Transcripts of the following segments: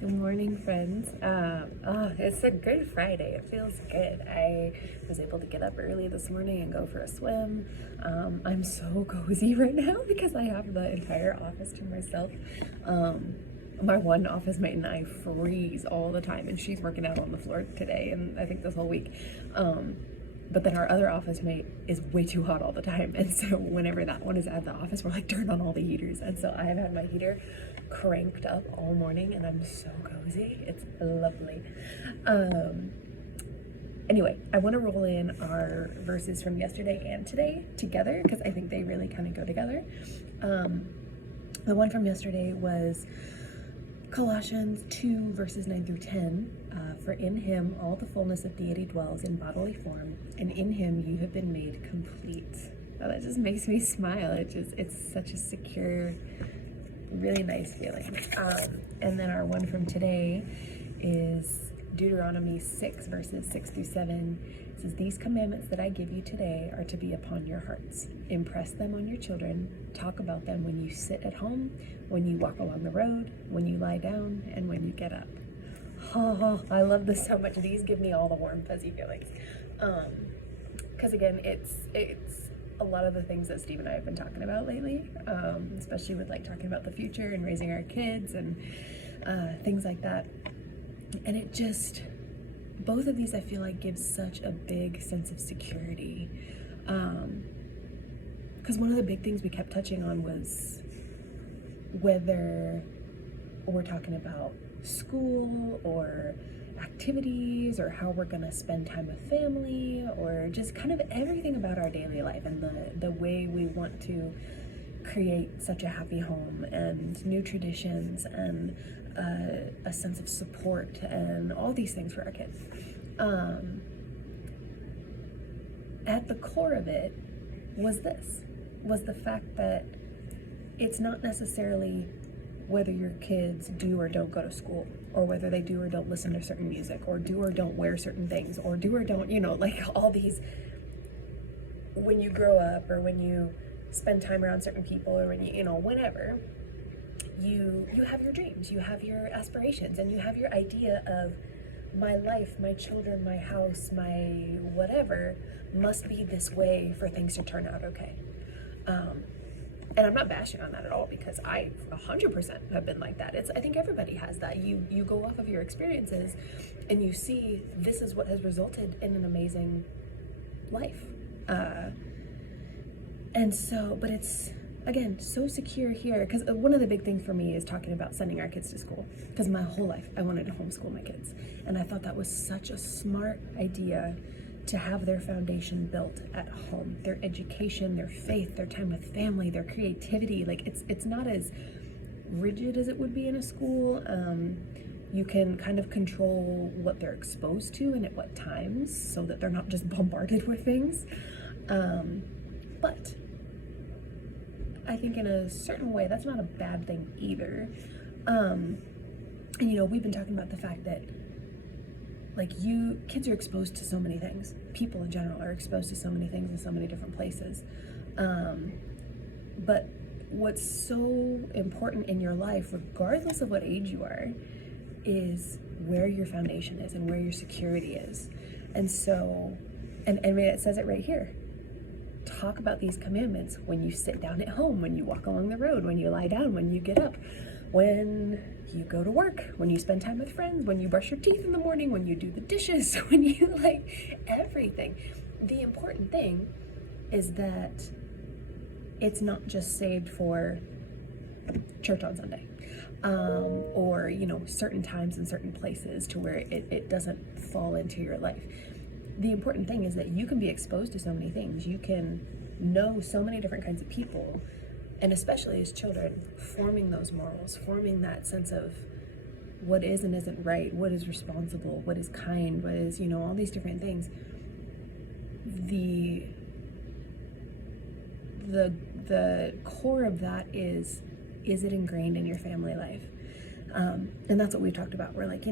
Good morning, friends. It's a good Friday. It feels good. I was able to get up early this morning and go for a swim. I'm so cozy right now because I have the entire office to myself. My one office mate and I freeze all the time, and she's working out on the floor today, and I think this whole week. But then our other office mate is way too hot all the time. And so whenever that one is at the office, we're like, turn on all the heaters. And so I have had my heater cranked up all morning and I'm so cozy. It's lovely. Anyway, I want to roll in our verses from yesterday and today together because I think they really kind of go together. The one from yesterday was Colossians 2 verses 9 through 10. For in him all the fullness of deity dwells in bodily form, and in him you have been made complete. Oh, that just makes me smile. It's such a secure, really nice feeling. And then our one from today is Deuteronomy 6 verses 6 through 7. It says, "These commandments that I give you today are to be upon your hearts. Impress them on your children. Talk about them when you sit at home, when you walk along the road, when you lie down, and when you get up." Oh, I love this so much. These give me all the warm, fuzzy feelings. Because again, it's a lot of the things that Steve and I have been talking about lately, especially with like talking about the future and raising our kids and things like that. And it just, both of these I feel like give such a big sense of security. Because one of the big things we kept touching on was whether we're talking about school or activities or how we're going to spend time with family or just kind of everything about our daily life and the way we want to create such a happy home and new traditions and a sense of support and all these things for our kids. At the core of it was the fact that it's not necessarily whether your kids do or don't go to school, or whether they do or don't listen to certain music, or do or don't wear certain things, or do or don't, like all these, when you grow up or when you spend time around certain people or when whenever, you have your dreams, you have your aspirations, and you have your idea of my life, my children, my house, my whatever must be this way for things to turn out okay. And I'm not bashing on that at all because I 100% have been like that. I think everybody has that. You go off of your experiences and you see this is what has resulted in an amazing life. And so, but it's, again, so secure here because one of the big things for me is talking about sending our kids to school because my whole life I wanted to homeschool my kids. And I thought that was such a smart idea to have their foundation built at home, their education, their faith, their time with family, their creativity. Like it's not as rigid as it would be in a school. You can kind of control what they're exposed to and at what times so that they're not just bombarded with things. But I think in a certain way, that's not a bad thing either. And we've been talking about the fact that kids are exposed to so many things. People in general are exposed to so many things in so many different places. But what's so important in your life, regardless of what age you are, is where your foundation is and where your security is. And so, and it says it right here. Talk about these commandments when you sit down at home, when you walk along the road, when you lie down, when you get up, when you go to work, when you spend time with friends, when you brush your teeth in the morning, when you do the dishes, when you everything. The important thing is that it's not just saved for church on Sunday, or certain times and certain places to where it doesn't fall into your life. The important thing is that you can be exposed to so many things. You can know so many different kinds of people, and especially as children, forming those morals, forming that sense of what is and isn't right, what is responsible, what is kind, what is, all these different things. The core of that is it ingrained in your family life? And that's what we talked about. We're like,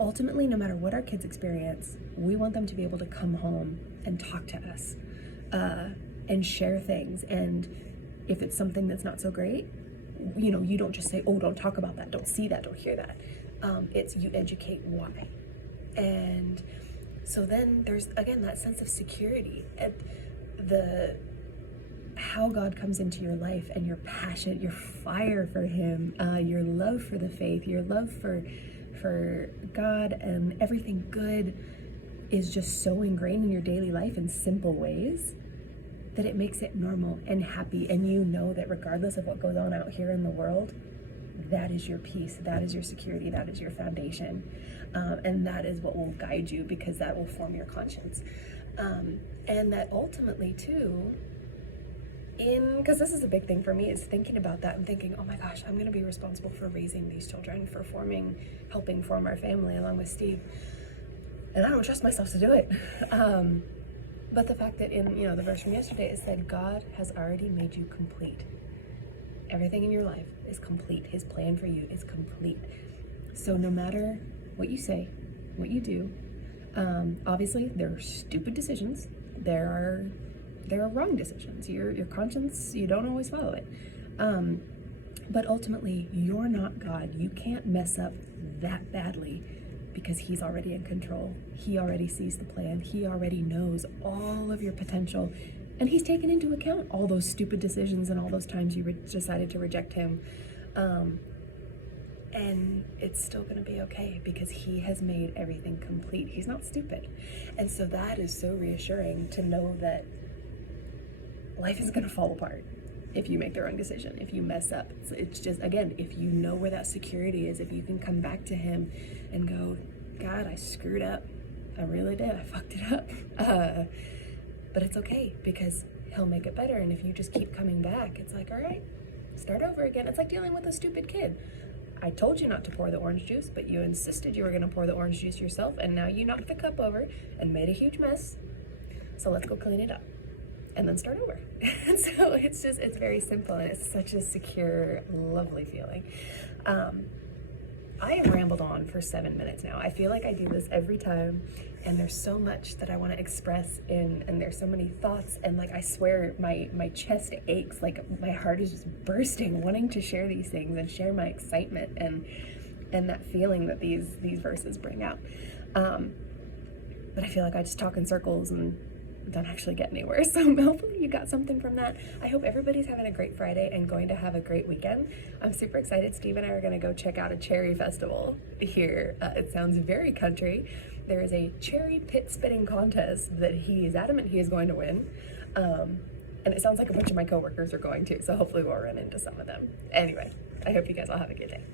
ultimately, no matter what our kids experience, we want them to be able to come home and talk to us and share things. And if it's something that's not so great, you don't just say, oh, don't talk about that, don't see that, don't hear that. It's you educate why. And so then there's, again, that sense of security and how God comes into your life, and your passion, your fire for him, your love for the faith, your love for God and everything good is just so ingrained in your daily life in simple ways that it makes it normal and happy. And you know that regardless of what goes on out here in the world, that is your peace, that is your security, that is your foundation. And that is what will guide you, because that will form your conscience. And that ultimately too, because this is a big thing for me, is thinking about that and thinking, oh my gosh, I'm going to be responsible for raising these children, for helping form our family along with Steve. And I don't trust myself to do it. But the fact that in, the verse from yesterday, it said, God has already made you complete. Everything in your life is complete. His plan for you is complete. So no matter what you say, what you do, obviously there are stupid decisions. There are wrong decisions. Your conscience, you don't always follow it. But ultimately, you're not God. You can't mess up that badly, because he's already in control. He already sees the plan. He already knows all of your potential. And he's taken into account all those stupid decisions and all those times you decided to reject him. And it's still going to be okay, because he has made everything complete. He's not stupid. And so that is so reassuring to know that life is going to fall apart if you make the wrong decision, if you mess up. It's just, again, if you know where that security is, if you can come back to him and go, God, I screwed up. I really did. I fucked it up. But it's okay, because he'll make it better. And if you just keep coming back, it's like, all right, start over again. It's like dealing with a stupid kid. I told you not to pour the orange juice, but you insisted you were going to pour the orange juice yourself, and now you knocked the cup over and made a huge mess. So let's go clean it up and then start over. And so it's very simple, and it's such a secure, lovely feeling. I have rambled on for 7 minutes now. I feel like I do this every time, and there's so much that I want to express and there's so many thoughts, and like I swear my chest aches, like my heart is just bursting, wanting to share these things and share my excitement and that feeling that these verses bring out. But I feel like I just talk in circles and don't actually get anywhere. So hopefully you got something from that. I hope everybody's having a great Friday and going to have a great weekend. I'm super excited. Steve and I are going to go check out a cherry festival here. It sounds very country. There is a cherry pit spitting contest that he is adamant he is going to win. And it sounds like a bunch of my coworkers are going to, so hopefully we'll run into some of them. Anyway, I hope you guys all have a good day.